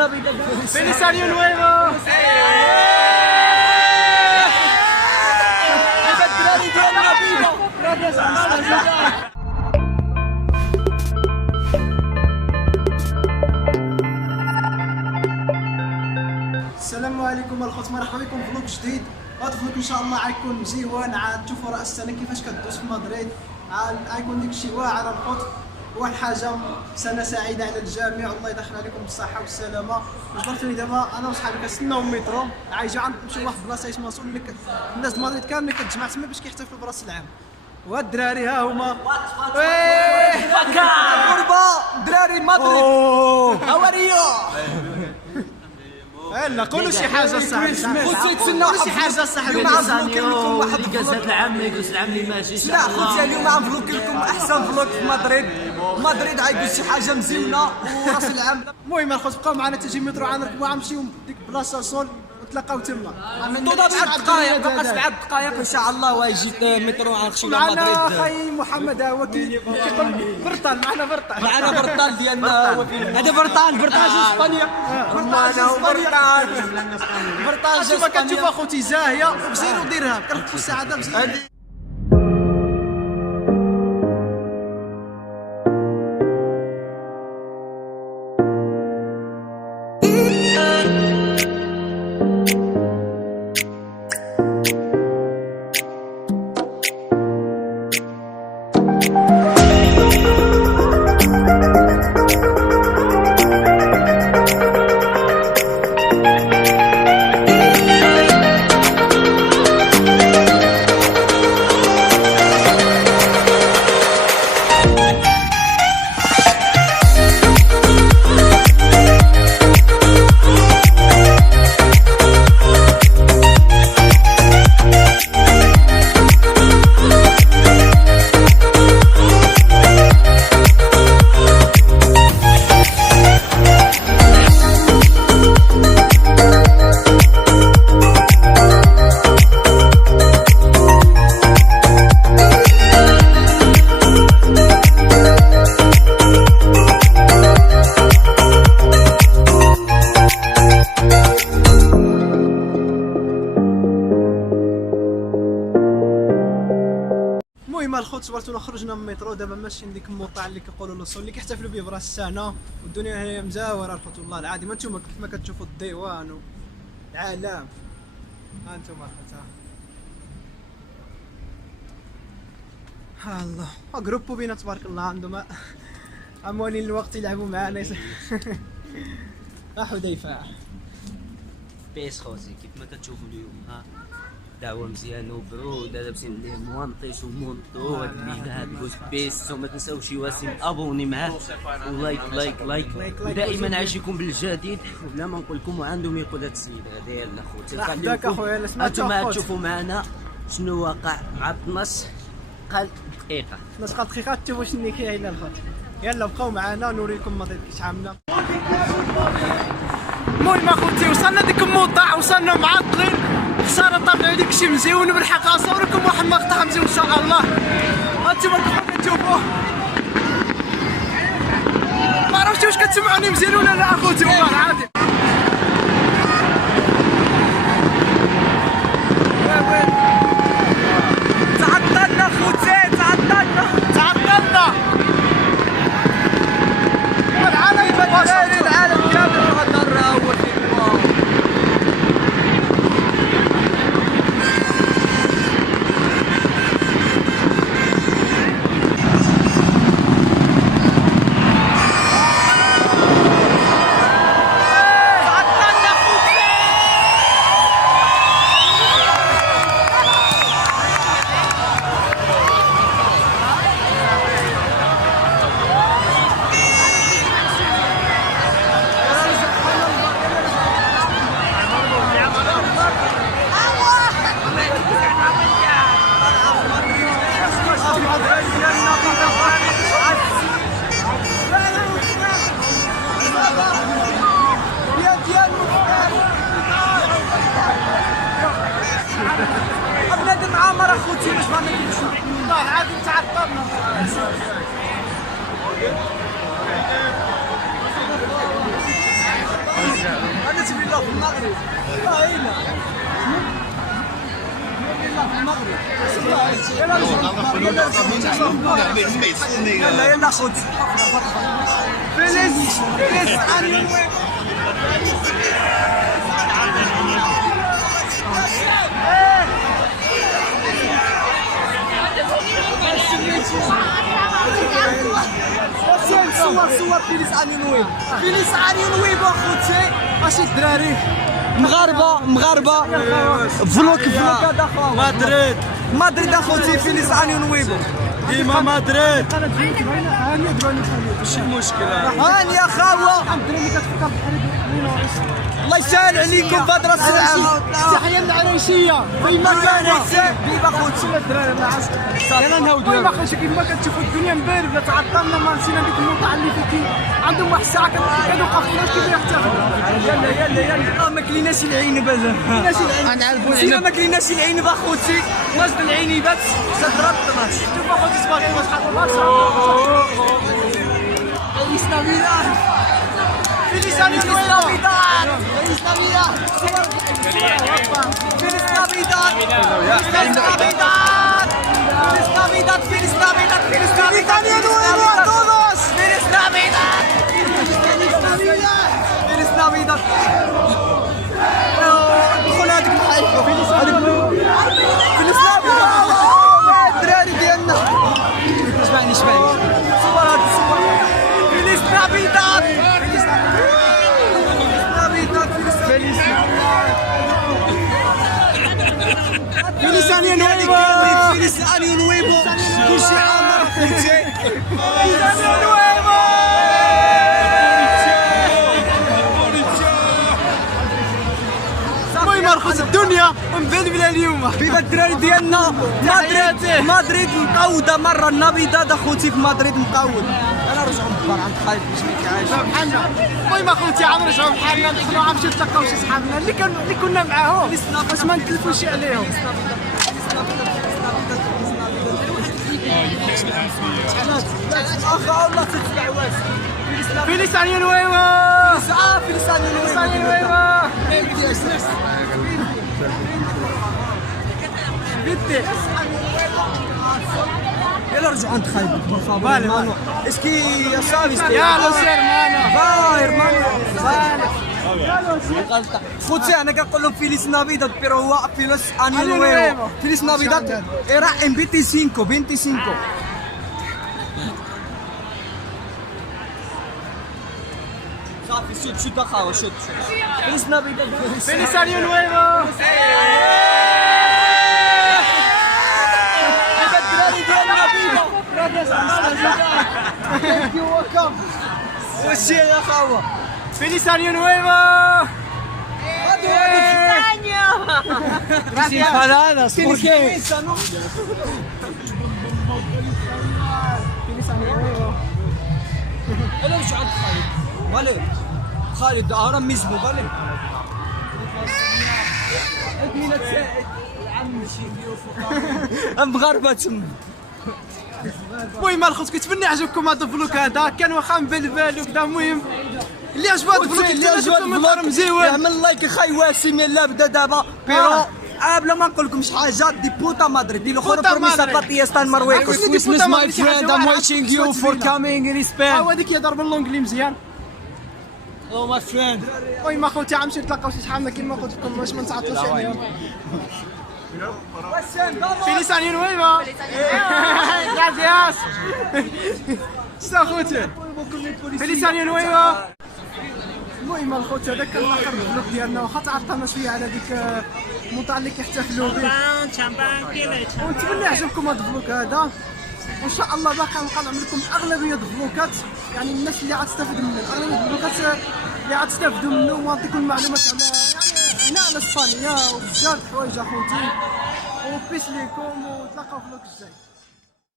Feliz año nuevo. السلام عليكم الخوت، مرحبا بكم في فلوق جديد. هذا الفلوق ان شاء الله غيكون مزيون، عاد تشوفوا راس السنه كيفاش كدوز في مدريد، غيكون داكشي واعر الخوت. واحد حاجه، سنه سعيده على الجميع والله يدخل عليكم بالصحه والسلامه. جبرتوني دابا انا وصحابي كنستناو المترو، غيجيو نمشيو لواحد البلاصه اسمها سول اللي الناس د مدريد كاملين كتجمع تما باش كيحتفلوا براس العام. وهاد الدراري ها هما غربة دراري مدريد. هاوريو. لا قولوا شي حاجه صاحبي، قولوا شي حاجه صاحبي. اليوم غنفلوكي لكم واحد كاس هذا العام اللي يجوز العام اللي ماشي. لا خوتي اليوم غنفلوكي لكم احسن فلوك في مدريد. مدريد غيجوز شي حاجه مزيونه وراس العام. المهم الخوت بقاو معنا تجي المترو، غنركبوا غنمشيو ديك بلاصه سول ونتلاقاو تما. نوضوا 7 دقائق، بقى 7 دقائق ان شاء الله ويجي المترو غنمشيو لمدريد. معنا خي محمد هو كيقول برطال، معنا برطال ديالنا هو فين؟ هذا برطال اسبانيا. برطال شوف كتشوف اخوتي زاهيه وبزيرو درهم، كنركبوا السعاده بزيرو. المهم الخوت صبرتونا، خرجنا من المترو دابا ماشيين ديك الموطع اللي كيقولوا له سول اللي كيحتفلوا به براس السنه، والدنيا هي مزاوره الخوت والله العظيم. انتم كيف ما كتشوفوا الديوان والعالم، ها انتم الخوت ها الله جروبو بينا تبارك الله، عندهم اموالين الوقت يلعبوا معنا. حذيفه بيس خوتي كيف ما كتشوفوا اليوم ها دعوه مزيانه وبروده، لابسين ليه موانطيش ومونطو هاد الليله هاد بوس بيس. وما تنساوش واسم ابوني معاه ولايك لايك لايك ودائما عايشكم بالجديد. ولا ما نقول لكم وعندهم يقول هاد السيد هذا يلا خوتي حداك اخويا. انتم تشوفوا معنا شنو واقع مع 12 دقيقه. 12 دقيقه تشوفوا شنو كاين الخوت. يلا بقاو معنا نوريكم مدريد كيفاش عامله. المهم اخوتي وصلنا ديك الموضع، وصلنا معطلين، خساره طلعوا لك شي مزيون بالحق. غنصوركم واحد المقطع مزيون ان شاء الله. هانتوما كيف كتشوفوه، ما عرفتش واش كتسمعوني مزيان ولا لا اخوتي والله العظيم. تعطلنا خوتي، تعطلنا العالم كامل غدر هو بنادم عامر اخوتي باش ما نديرش والله العظيم تعطلنا. في المغرب هنا يلا خذ فيليس صور فيليس اني نويبو اخوتي ماشي الدراري مغاربه فلوك هذا مدريد اخوتي فيليس اني نويبو ديما مدريد ماشي المشكله هاني يا خاوه الله يسهل عليكم في هاد راس العام تحيه من العريشيه فيما كان ديما خوتي يلا نهودوا وين ما خوتي كيما كتشوفوا الدنيا مبارده تعطلنا ما نسينا ديك الموقع اللي فيك عندهم واحد الساعه كنوقف في الناس كيف يحتفلوا يلا ما كليناش العين بازا سينا ما كليناش العين اخوتي واجد العينيبات صدرات 12 شوف اخوتي تبارك الله شحال برشا فيليس نافيداد فيليس نافيداد دخل هذيك الحيفه الدراري ديالنا شبعني صور هاد الصور فيليس نافيداد فيليس اني نويبو فيليس اني نويبو كلشي عامر خوتي المهم رخص الدنيا ومبلبله اليوم فيفا الدراري ديالنا مدريد مقوده مره نافيداد اخوتي في مدريد مقود انا رجعوا بالدار عند خالد باش ما يكعاش بحالنا المهم اخوتي عم نرجعوا بحالنا ندخلوا عم نتلاقاو شي صحابنا اللي كنا معاهم باش ما نتلفوش عليهم اخا والله تتبع واش فيليس اني نويبو فيليس اني نويبو بيتي يلا رجعوا عند خالد بالفابور اسكي يا صافي يلا سير معنا باير مانو خوتي انا كنقول لهم فيليس نافيداد بيرو هو فيليس اني نويبو فيليس نافيداد era en 25 صافي شوت اخاو شوت فيليس نافيداد فيليس اني نويبو الدراري ديالنا واش يا خاوه فيليس اني نويبو Gracias. ¿Por qué? انا مش عند خالد غالب خالد هرم مزمو غالب ادمينا تساعد العم شي مغاربه تما المهم الخوت كيتمنى يعجبكم هذا الفلوك هذا كان واخا مبلبل وكذا المهم اللي عجبو هذا الفلوك اللي عجبو الفلوك مزيون يعمل لايك اخاي واسم يلا بدا دابا بيرو بلا ما نقول لكمش حاجه دي بوتا مدريد دي الاخر برميسا باتيستان مرويكوس Witness my friend I'm waiting you for coming in Spain هذيك هي ضرب اللونجلي مزيان Hello my friend. المهم اخوتي عم نمشيو نتلاقاو شي صحابنا كيما قلت لكم باش ما نتعطلوش عليهم فيليس اني نويبو غازياس ستا خوتي فيليس اني نويبو المهم الخوت هذا كان اخر الفلوق ديالنا واخا تعطلنا شويه على ديك الموطا اللي كيحتفلوا به ونتمنى يعجبكم هذا الفلوق هذا وان شاء الله باقي نبقى نعمل لكم اغلبيه الفلوقات يعني الناس اللي غتستافد منه اغلبيه الفلوقات اللي غتستافدوا منه ونعطيكم المعلومات على يعني هنا على اسبانيا وبزاف د الحوايج اخوتي وبيس ليكم وتلاقاو في الفلوق الجاي.